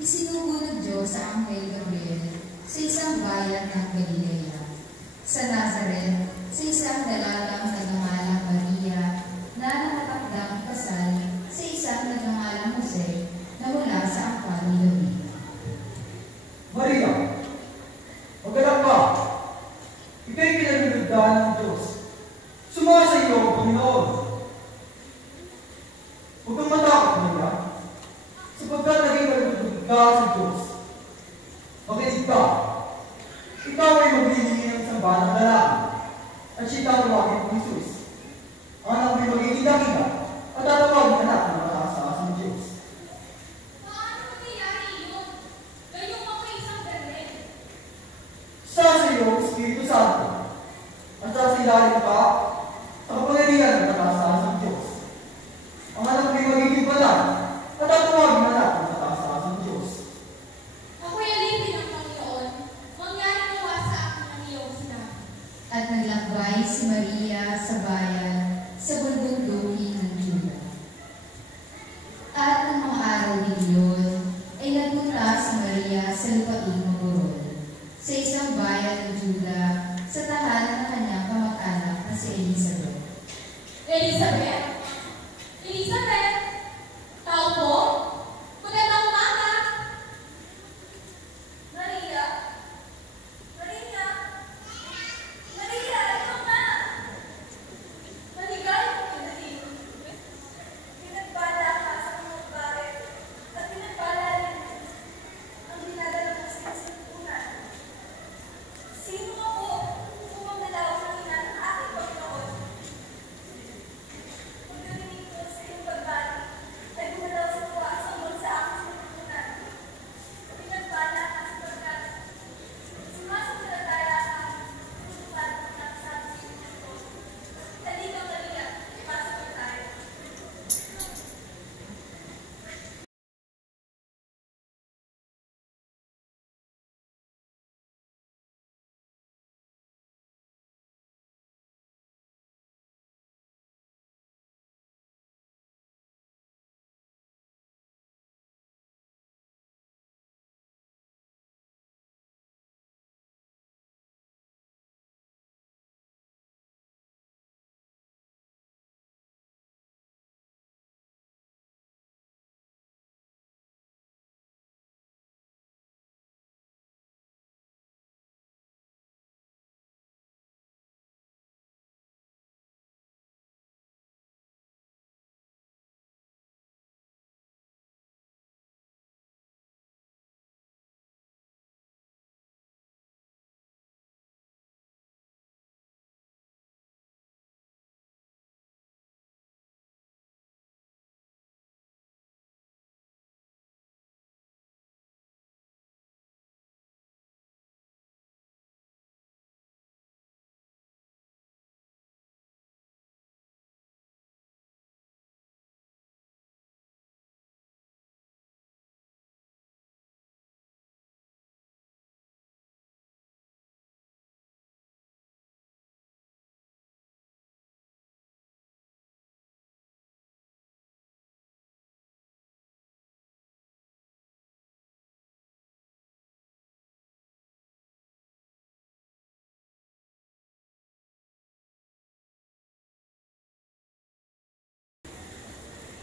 Isinugo ng Diyos sa Anghel Gabriel sa isang bayan ng Galilea, sa Nazareth, sa isang dalagang nagngangalang Maria na nakatakdang ikasal sa isang nagngangalang Jose na mula sa angkan ni David. Maria, magalang ka. Ika'y pinalulugdan ng Diyos. Sumasa iyo ang Panginoon. Huwag kang matakot, Maria, sapagkat naging malulugod ka sa Diyos. Makinig ka. Ikaw ay maglilihi ng isang batang lalaki, at siya tatawagin kong Jesus. Ang anak mo'y magiging dakila, at tatawagin anak ng mataas ng Diyos. Paano mangyayari yun? Gayong ako isang beren. Sa iyo ang Espiritu Santo, at sa ilalim ka sa kapangyarihan ng mataas ng Diyos. Ang anak mo'y magiging banal, at tatawagin anak ng mataas ng Diyos. Ako'y alipin ng Panginoon. Mangyari nawa sa akin ang iyong sinabi. At naglakbay si Maria sa bayan sa bundok-luki ng Juda. At ng mga araw din yun, ay nagpunta si Maria sa lupaing Magorol, sa isang bayan ng Juda, sa tahanan ng kanyang kamag-anak na si Elizabeth. Elizabeth? Elizabeth? Tao po? Magandang umaga! Maria? Maria? Maria, ikaw na! Maligayang pagdating. Pinagbala ka sa mga babae at pinagbala rin ang dinadala mo sa sinupunan. Sino ako upang nalaw ng ina ng aking Panginoon? Pagdarinig ko sa iyong pagbali ay gumalaw sa tuwa sa mul sa aking sinupunan. Pinagbala ka sapagkat sumasampalataya ka tutupad ng nakasabi sa iyong ito. Halika, Maria, ipasok na tayo.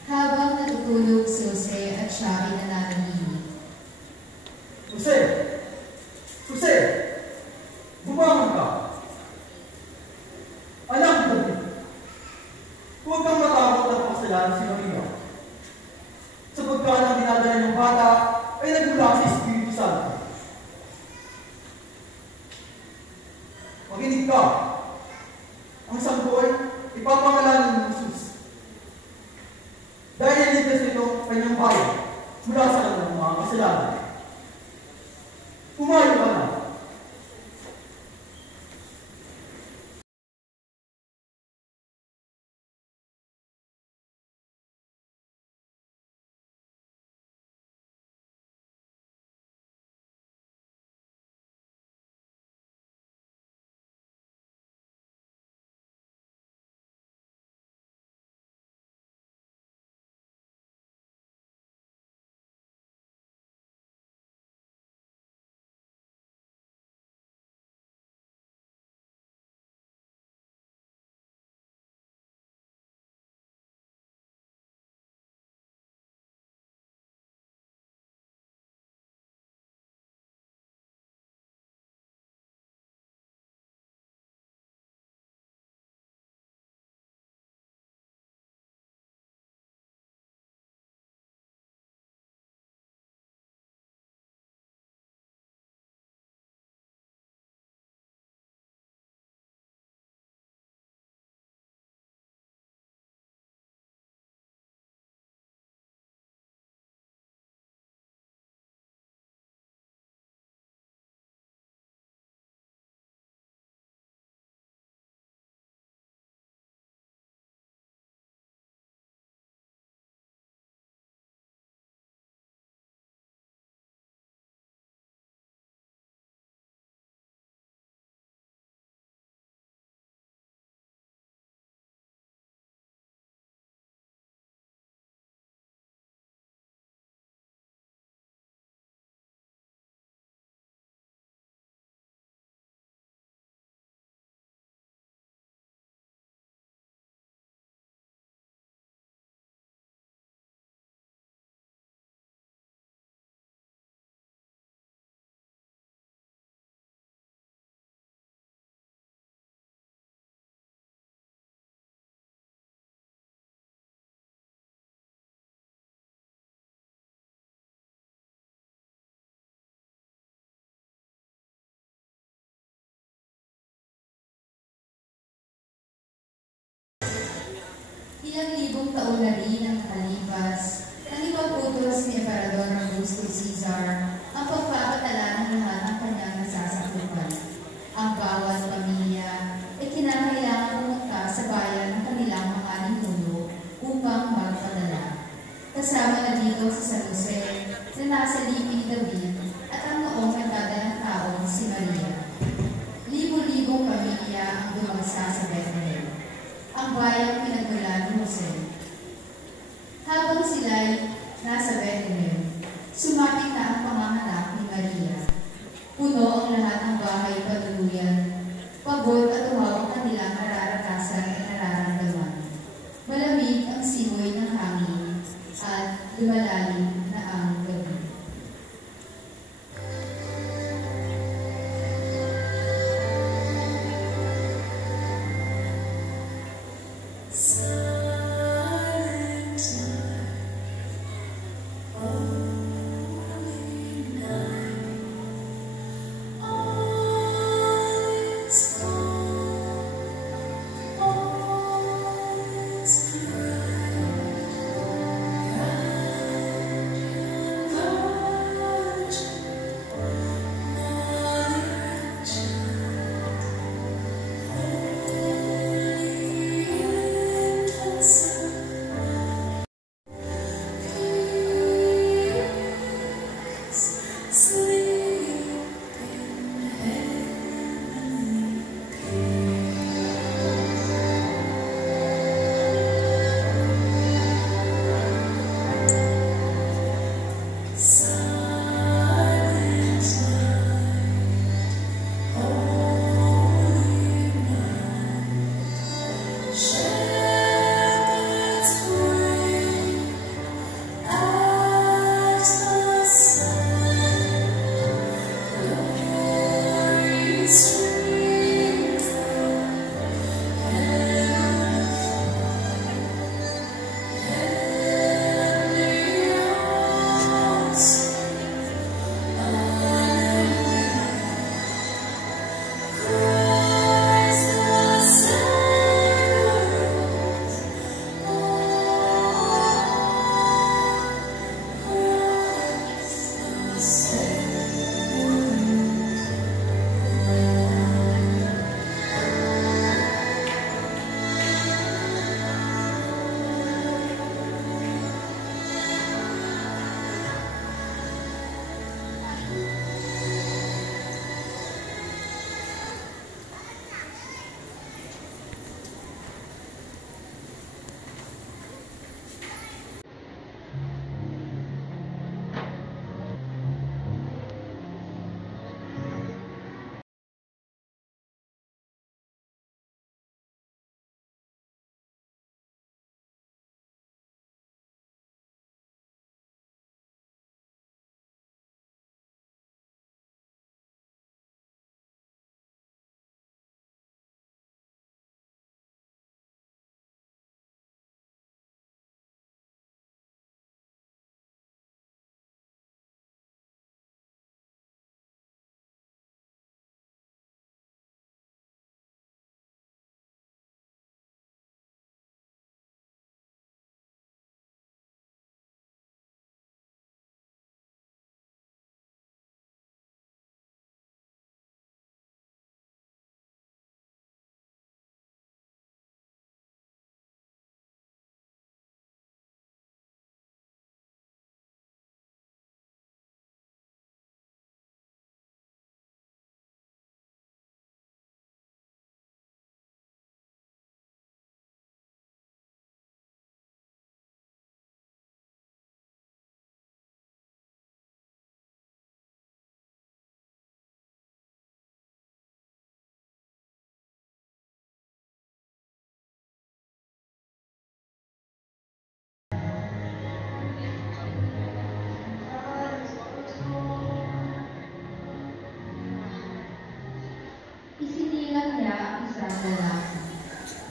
Habang natutulog si Jose at siya ay nananahimik. Jose! Jose! Bumangon ka! Anak mo, huwag kang matakot na pagkasalanan si Maria. Sapagkat ang dinadala ng bata ay nagmula sa Espiritu Santo. Makinig ka. Ang sanggol, ipapangalanan ng Jesus. Dahil iligtas nito ang kanyang bayan mula sa kanyang mga kasalanan. Pumayo ka na. Ilang libong taon na rin ang nakalipas nang ipaputos ni Emperador Augusto Caesar ang pagpapatala ng lahat ng kanyang nasasakupan. Ang bawat pamilya ay kinakailangan pumunta sa bayan ng kanilang mga ninuno upang magpadala. Kasama na dito si San Jose na nasa lipi ni David at ang noong nagdadalang taon si Maria. Libo-libong pamilya ang dumagsa sa Bethlehem, ang bayang pinagmulan ni Jose. Habang sila'y nasa Bethlehem, sumapit na ang panganganak ni Maria. Puno ang lahat ng bahay patuluyan, pagod at umawang kanilang nararanasan at nararamdaman. Malamig ang simoy ng hangin at lumalalim na ang gabi.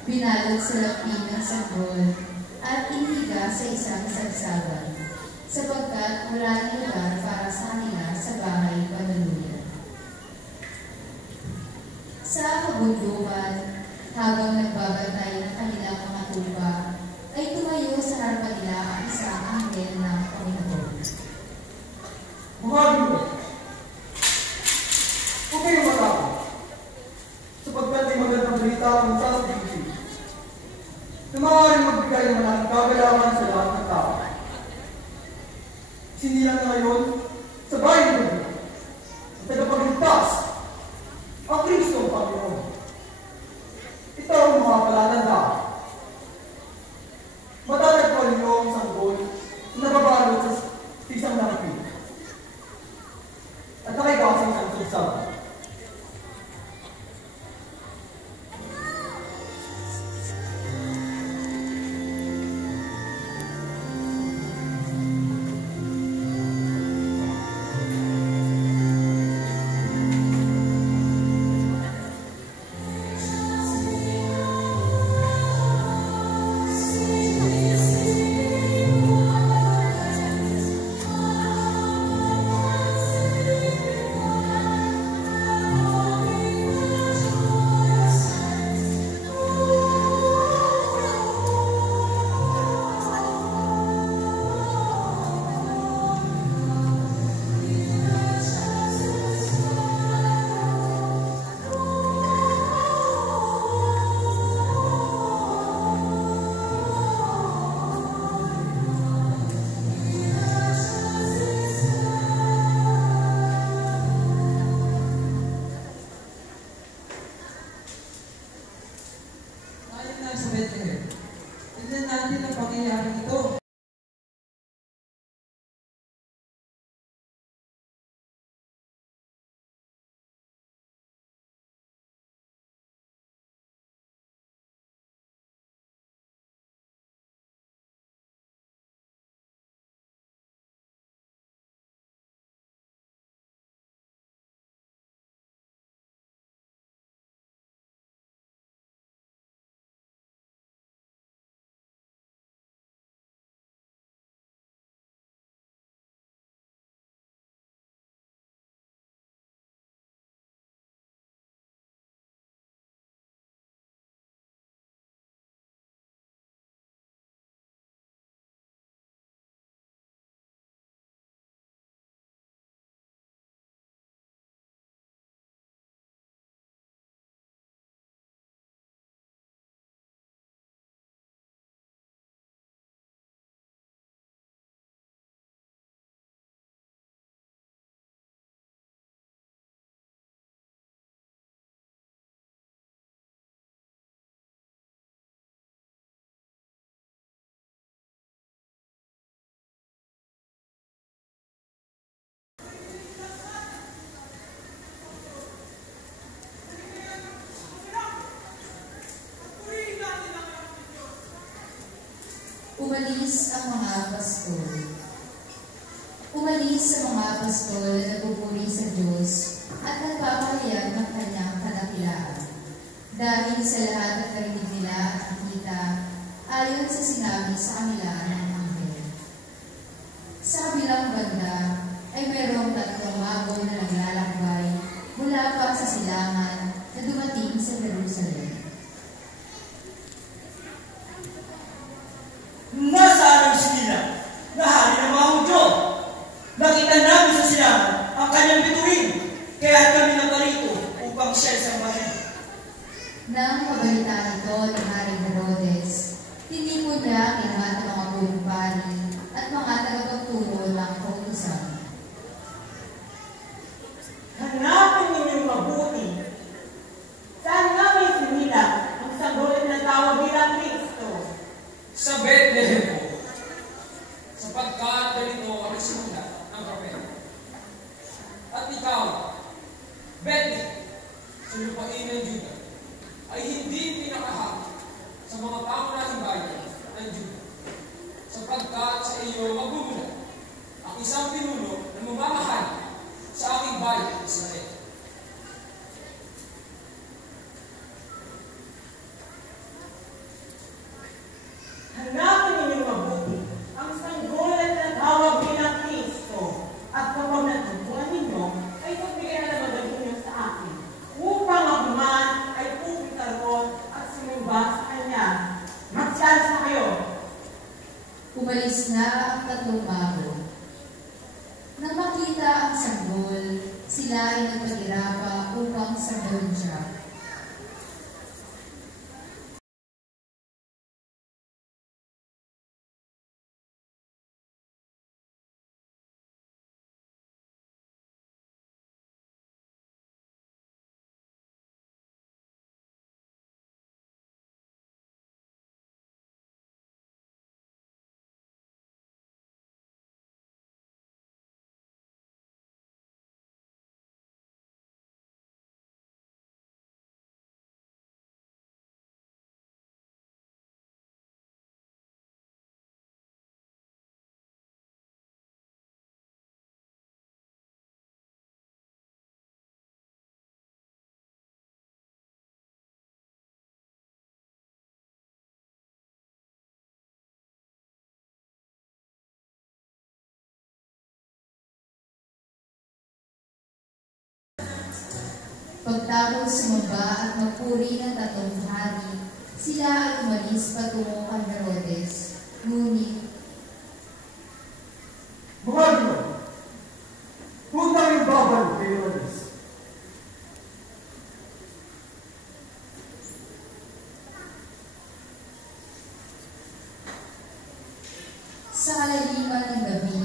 binalot sa lapin ng sanggol at inihiga sa isang sagsagan, sapagkat wala ng lugar para sa kanila sa bahay panuluyan. Sa kabundukan, habang nagbabantay ng kanilang mga tupa, ay harapan nila ang isang anghel ng Panginoon. Mga amigo, huwag kayong matakot, sapagkat may magandang balita ang sasabihin na maaaring magbigay ng malaking kagalakan sa lahat ng tao. Sinilang na ngayon sa bayan ng Diyos, sa tagapagligtas, ang Kristo ang Panginoon. Ito ang mga palatandaan. Matatagpuan niyo ang sanggol na nababalot sa isang langit at nakikasing sa tugsang. Tignan natin ang pangyayaring ito. Umalis ang mga pastol. Umalis ang mga pastol na nagpupuri sa Diyos at nagpapahayag ng kanyang kadakilaan. Dahil sa lahat ng narinig nila at nakita, ayon sa sinabi sa kanila ng anghel. Sa kabilang banda ay mayroong tatlong habol na naglalakbay mula pa sa silangan na dumating sa Jerusalem. Nasaan ang sila na hari ng mga Hudyo? Nakita namin sa silangan ang kanyang bituin, kaya kami naparito upang siya isang bahin. Nang mabalitaan ito ng Haring Herodes, tinipon niya ang lahat ng mga purong pari at mga tagapagturo ng kautusan. Hanapin ninyong mabuti. Saan nga may simila ang sanggol na tawag bilang Kristo? Sa Bethlehem po, sapagkat ganito ang isimulat ng propeta. At ikaw, Bethlehem, sa lupain ng Juda, ay hindi pinakahati sa mga pangunahing bayan ng Juda, sapagkat sa iyo magmumula ang isang pinuno na mamamahal sa aking bayan, Israel. Hanapin ninyong mabuti ang sanggol na tawag bilang Kristo. At kapag natutunan ninyo, ay pagbigay na naman ninyo sa akin, upang magman ay pupitar ko at sumumba sa kanya. Magsialis na kayo. Umalis na ang tatlong mago. Nang makita ang sanggol, sila ay nagpagirapa upang sanggolin siya. Pagtapos sumamba at magpuri ng tatlong hari, sila ay umalis patungo kay Herodes. Ngunit, Mga Diyos, huwag tayong babalik kay Herodes. sa kalaliman ng gabi,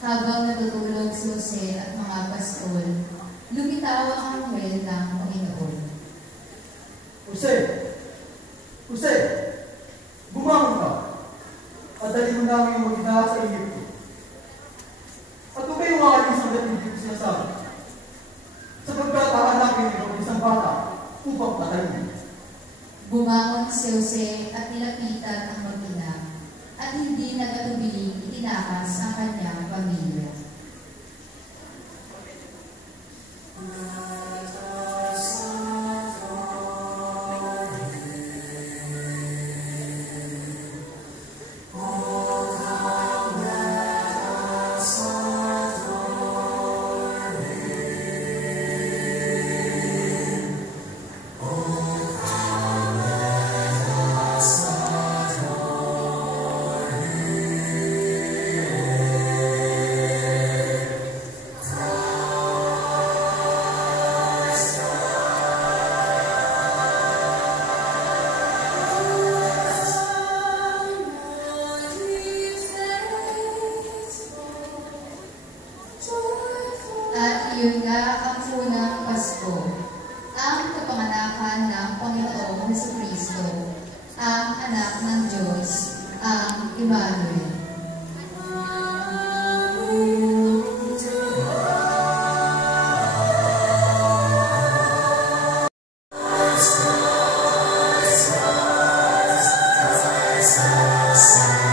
habang natutulog si Jose at mga pastol, lumitaw ang anghel ng Panginoon. Jose! Jose! Bumangon ka! At dali mo namin yung mag-ina sa Egypto. At huwag kayong maalis ang dating dito sinasabi. Sapagkat hahanapin ito ng isang bata upang patayin. Bumangon si Jose at nilapitan ang mag-ina, at hindi nagatubiling itinakas ang kanyang pamilya. At iyon nga ang unang Pasko, ang kapanganakan ng Panginoong Jesucristo, ang anak ng Diyos, ang Emmanuel. Sa